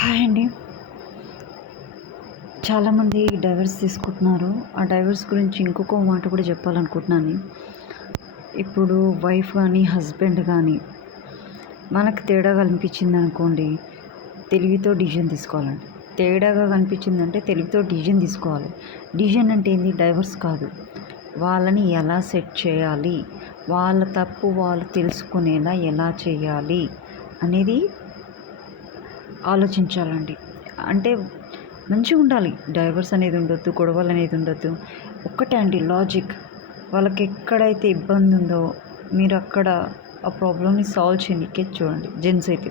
Hi అండి. చాలామంది divorce తీసుకుంటున్నారు. ఆ డైవర్స్ గురించి ఇంకొక మాట కూడా చెప్పాలనుకుంటున్నాను. ఇప్పుడు వైఫ్ కానీ హస్బెండ్ కానీ మనకు తేడాగా అనిపించింది అనుకోండి, తెలివితో డిసిజన్ తీసుకోవాలండి. తేడాగా కనిపించిందంటే తెలివితో డిసిజన్ తీసుకోవాలి. డిసిజన్ అంటే ఏంది? డైవర్స్ కాదు. వాళ్ళని ఎలా సెట్ చేయాలి, వాళ్ళ తప్పు వాళ్ళు తెలుసుకునేలా ఎలా చేయాలి అనేది ఆలోచించాలండి. అంటే మంచిగా ఉండాలి. డైవర్స్ అనేది ఉండొద్దు, గొడవలు అనేది ఉండొద్దు. ఒక్కటే అండి లాజిక్. వాళ్ళకి ఎక్కడైతే ఇబ్బంది ఉందో మీరు అక్కడ ఆ ప్రాబ్లమ్ని సాల్వ్ చేయడానికే చూడండి. జెంట్స్ అయితే,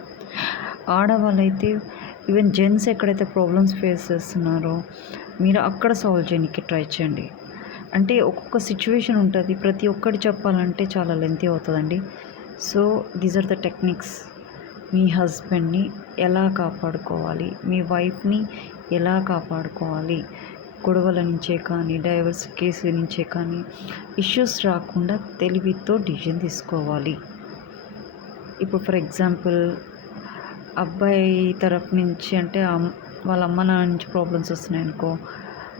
ఆడవాళ్ళైతే ఈవెన్ జెంట్స్ ఎక్కడైతే ప్రాబ్లమ్స్ ఫేస్ చేస్తున్నారో మీరు అక్కడ సాల్వ్ చేయడానికి ట్రై చేయండి. అంటే ఒక్కొక్క సిచ్యువేషన్ ఉంటుంది. ప్రతి ఒక్కటి చెప్పాలంటే చాలా లెంతీ అవుతుందండి. So these are the techniques. మీ హస్బెండ్ని ఎలా కాపాడుకోవాలి, మీ వైఫ్ని ఎలా కాపాడుకోవాలి, గొడవల నుంచే కానీ డైవర్స్ కేసు నుంచే కానీ ఇష్యూస్ రాకుండా తెలివితో డిసిజన్ తీసుకోవాలి. ఇప్పుడు ఫర్ ఎగ్జాంపుల్ అబ్బాయి తరఫు నుంచి అంటే వాళ్ళ అమ్మ నాన్న నుంచి ప్రాబ్లమ్స్ వస్తున్నాయి అనుకో,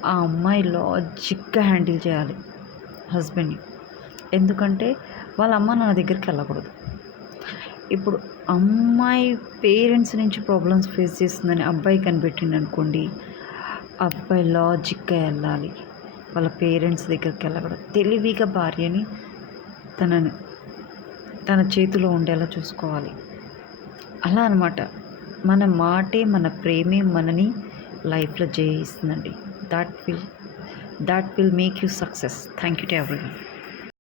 ఆ అమ్మాయి లాజిక్గా హ్యాండిల్ చేయాలి హస్బెండ్ని. ఎందుకంటే వాళ్ళ అమ్మ నాన్న దగ్గరికి వెళ్ళకూడదు. ఇప్పుడు అమ్మాయి పేరెంట్స్ నుంచి ప్రాబ్లమ్స్ ఫేస్ చేస్తుందని అబ్బాయి కనిపెట్టిండు అనుకోండి, అబ్బాయి లాజిక్గా వెళ్ళాలి. వాళ్ళ పేరెంట్స్ దగ్గరికి వెళ్ళకూడదు. తెలివిగా భార్యని తన చేతిలో ఉండేలా చూసుకోవాలి. అలా అనమాట. మన మాటే, మన ప్రేమే మనని లైఫ్లో జయిస్తుందండి. That will make you success. Thank you to everyone.